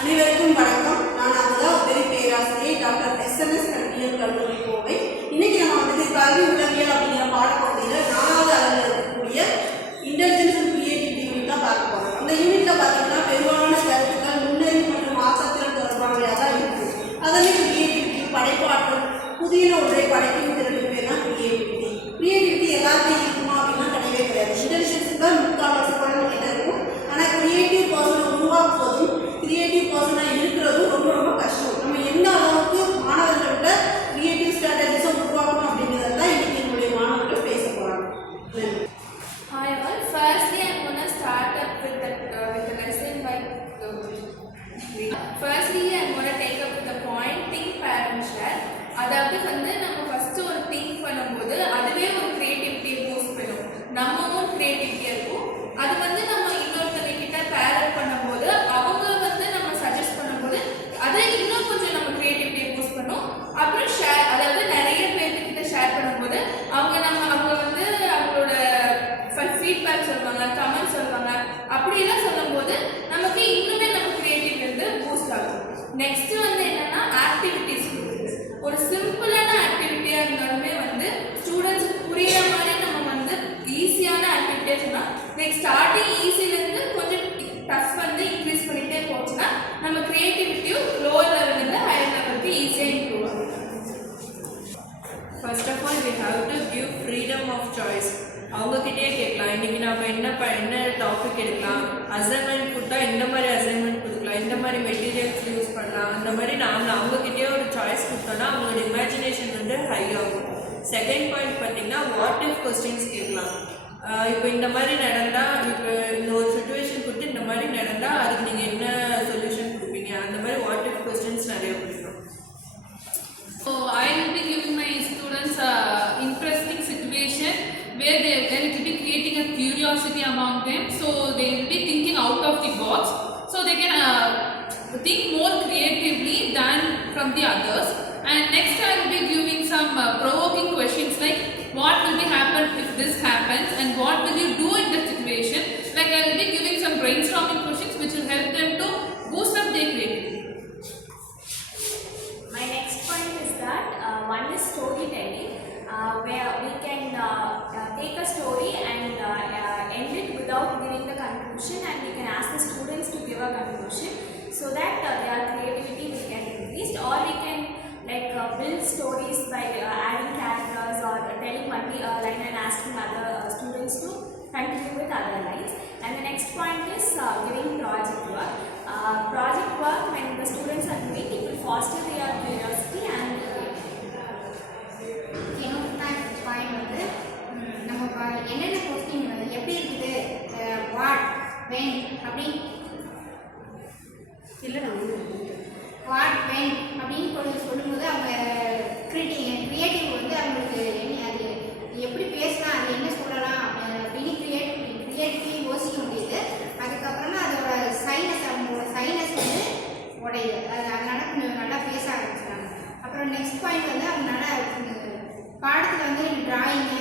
அனைவருக்கும் வணக்கம். நான் அமுதா, உதவி பேராசிரியை டாக்டர் எஸ்என்எஸ் கல்வியியல் கல்லூரி கோவை. இன்னைக்கு நம்ம கல்வி உளவியல் அப்படிங்கிற பாடப்பகுதியில் 4வது அளவில் இருக்கக்கூடிய இன்டெலிஜென்ஸ் அண்ட் கிரியேட்டிவிட்டி யூனிட் தான் பார்க்க போகிறோம். அந்த யூனிட்ல பார்த்தீங்கன்னா பெரும்பாலான கருத்துக்கள் நுண்ணறிவு மற்றும் ஆக்கத்திறன் தொடர்பானதாக தான் இருக்குது. அதில் கிரியேட்டிவிட்டி, படைப்பாற்றல், புதிய ஒன்றை படைக்கும் திறனுக்கு பேர் தான் கிரியேட்டிவிட்டி. கிரியேட்டிவிட்டி எல்லாத்தையும் இருக்குமா அப்படின்னா கிடையவே கிடையாது. இன்டெலிஜென்ஸ் தான் முக்கால்வாசி குழந்தைகிட்ட இருக்கும். ஆனால் கிரியேட்டிவ் பர்சனை உருவாக்குவதும் கிரியேட்டிவ் பர்சனாக இருக்கிறதும் ரொம்ப ரொம்ப கஷ்டம். நம்ம எந்த அளவுக்கு மாணவர்கள்ட்ட கிரியேட்டிவ் ஸ்ட்ராட்டஜிஸை உருவாக்கணும் அப்படிங்கிறது தான் இன்னைக்கு என்னுடைய மாணவர்கள் பேச போகிறாங்க. Hi all. Firstly, I'm going to start up with the lesson by Firstly, I'm going to take up with the point think, parent, share. அதாவது வந்து நம்ம ஃபர்ஸ்ட் ஒரு திங்க் பண்ணும்போது அதுவே ஒரு கிரியேட்டிவிட்டியை பூஸ்ட் பண்ணும். நம்மவும் கிரியேட்டிவிட்டியாக இருக்கும். அது வந்து நம்ம இன்னொருத்தங்க கிட்ட பேரண்ட் பண்ணும்போது அவங்க வந்து நம்ம சஜஸ்ட் பண்ணும்போது அதை இன்னும் கொஞ்சம் நம்ம கிரியேட்டிவிட்டியை பூஸ்ட் பண்ணும். அப்புறம் ஷேர், அதாவது நிறைய பேர்கிட்ட ஷேர் பண்ணும்போது அவங்க வந்து அவங்களோட ஃபீட்பேக் சொல்லுவாங்க, கமெண்ட் சொல்லுவாங்க. அப்படியெல்லாம் சொல்லும்போது நமக்கு இன்னுமே நம்ம கிரியேட்டிவிட்டி வந்து பூஸ்ட் ஆகும். நெக்ஸ்ட் வந்து என்னன்னா ஆக்டிவிட்டிஸ். ஒரு சிம்பிளான ஆக்டிவிட்டியாக இருந்தாலுமே வந்து ஸ்டூடெண்ட்ஸுக்கு புரியுற மாதிரி நம்ம வந்து ஈஸியான ஆக்டிவிட்டியாக சொன்னால் நெக்ஸ்ட் ஸ்டார்டிங் ஈஸிலேருந்து கொஞ்சம் டஃப் வந்து இன்க்ரீஸ் பண்ணிகிட்டே போச்சுன்னா நம்ம கிரியேட்டிவிட்டியும் லோவர் லெவல்லேருந்து ஹையர் லெவலுக்கு ஈஸியாக இம்ப்ரூவ் ஆகும். First of all we have to give freedom of choice. அவங்கக்கிட்டே கேட்கலாம், இன்றைக்கி நம்ம என்ன டாபிக் எடுக்கலாம், அசைன்மெண்ட் கொடுத்தா இந்த மாதிரி அசைன்மெண்ட் கொடுக்கலாம், இந்த மாதிரி மெட்டீரியல்ஸ் யூஸ் பண்ணலாம், அந்த மாதிரி நாம் அவங்கக்கிட்டே ஒரு சாய்ஸ் கொடுத்தோன்னா அவங்களோட இமேஜினேஷன் வந்து ஹை ஆகும். செகண்ட் பாயிண்ட் பார்த்தீங்கன்னா வாட் இஃப் கொஸ்டின்ஸ் கேட்கலாம். இப்போ இந்த மாதிரி நடந்தால், இப்போ இந்த ஒரு சுச்சுவேஷன் கொடுத்து இந்த மாதிரி நடந்தால் அதுக்கு நீங்கள் என்ன சொல்யூஷன் கொடுப்பீங்க, அந்த மாதிரி வாட் இஃப் கொஸ்டின்ஸ் நிறைய பிடிக்கும். So I will be giving my students a interesting situation where they will be creating a curiosity among them. So they will be thinking out of the box. So they can think more creatively than from the others. And next I will be giving some provoking questions like what will be happen if this happens and what will you do in that situation. Like I will be giving some brainstorming questions which will help them to boost up their creativity. My next point is that one is storytelling, where we can take a story and end it without giving the conclusion, and we can ask the students to give a conclusion so that their creativity will get increased. Or we can build stories by adding characters or telling one line and asking other students to continue with other lines. And the next point is giving project work. Project work, when the students are doing, it will foster their curiosity and point வந்து நம்ம என்னென்ன question எப்படி இருக்குது, what when அப்படி இல்லை what when அப்படின்னு சொல்லும்போது அவங்க கிரியேட்டிவ் வந்து அவங்களுக்கு அது எப்படி பேசலாம், அது என்ன சொல்லலாம் அப்படின்னு கிரியேட்டிவிட்டி யோசிக்க முடியுது. அதுக்கப்புறமா அதோட அவங்களோட சைனஸ் வந்து உடையுது. அதனால கொஞ்சம் நல்லா பேச ஆரம்பிச்சுட்டாங்க. அப்புறம் நெக்ஸ்ட் பாயிண்ட் வந்து அவங்களால பாடத்தில் வந்து டிராயிங்கு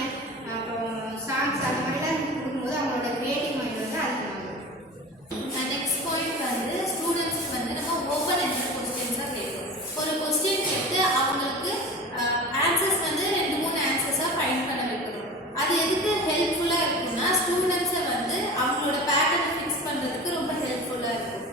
அப்புறம் சாங்ஸ் அந்த மாதிரிலாம் கொடுக்கும்போது அவங்களோட கிரியேட்டிவ் மைண்ட் வந்து அதிகமாகும். நெக்ஸ்ட் பாயிண்ட் வந்து ஸ்டூடெண்ட்ஸ்க்கு வந்து நம்ம ஓப்பன் எண்டட் கொஸ்டின்ஸாக கேட்கும். ஒரு கொஸ்டின் கேட்டு அவங்களுக்கு ஆன்சர்ஸ் வந்து 2-3 ஆன்சர்ஸாக ஃபைண்ட் பண்ண வைக்கணும். அது எதுக்கு ஹெல்ப்ஃபுல்லாக இருக்குன்னா ஸ்டூடெண்ட்ஸை வந்து அவங்களோட பேட்டர்னை ஃபிக்ஸ் பண்ணுறதுக்கு ரொம்ப ஹெல்ப்ஃபுல்லாக இருக்கும்.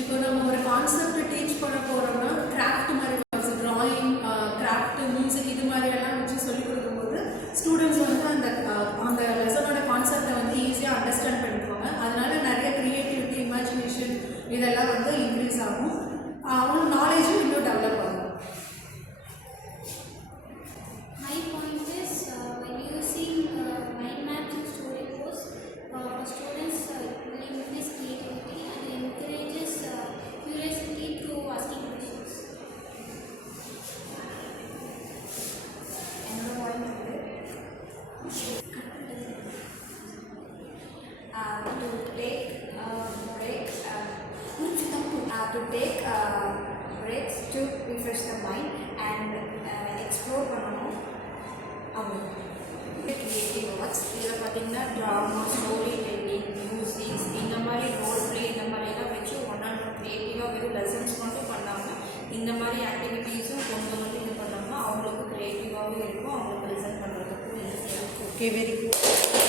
இப்போ நம்ம ஒரு கான்செப்ட் டீச் பண்ண போகிறோம்னா கிராஃப்ட் மாதிரி ட்ராயிங், கிராஃப்ட், மியூசிக் இது மாதிரியெல்லாம் வச்சு சொல்லிக் கொடுக்கும்போது ஸ்டூடெண்ட்ஸ் வந்து அந்த லெசனோட கான்செப்டை வந்து ஈஸியாக அண்டர்ஸ்டாண்ட் பண்ணிக்குவாங்க. அதனால நிறைய க்ரியேட்டிவிட்டி, இமேஜினேஷன் இதெல்லாம் வந்து இன்க்ரீஸ் ஆகும். அவங்க நாலேஜும் இன்னும் டெவலப் ஆகும். My point is when using mind maps and story posts, students will increase creativity and encourages curiosity through asking questions. another point to take breaks to refresh the mind and explore பண்ணனும். அவங்க creative works இதில் பார்த்தீங்கன்னா drama, story telling, musics இந்த மாதிரி role play இந்த மாதிரிலாம் வச்சு ஒன்றா க்ரியேட்டிவாக வெறும் லெசன்ஸ் மட்டும் பண்ணாமல் இந்த மாதிரி ஆக்டிவிட்டீஸும் கொண்டு வந்து இது பண்ணாமல் அவங்களுக்கு க்ரியேட்டிவாகவும் இருக்கும், அவங்களுக்கு லிசன் பண்ணுறதுக்கும் ஈஸியாக இருக்கும். Okay, very good.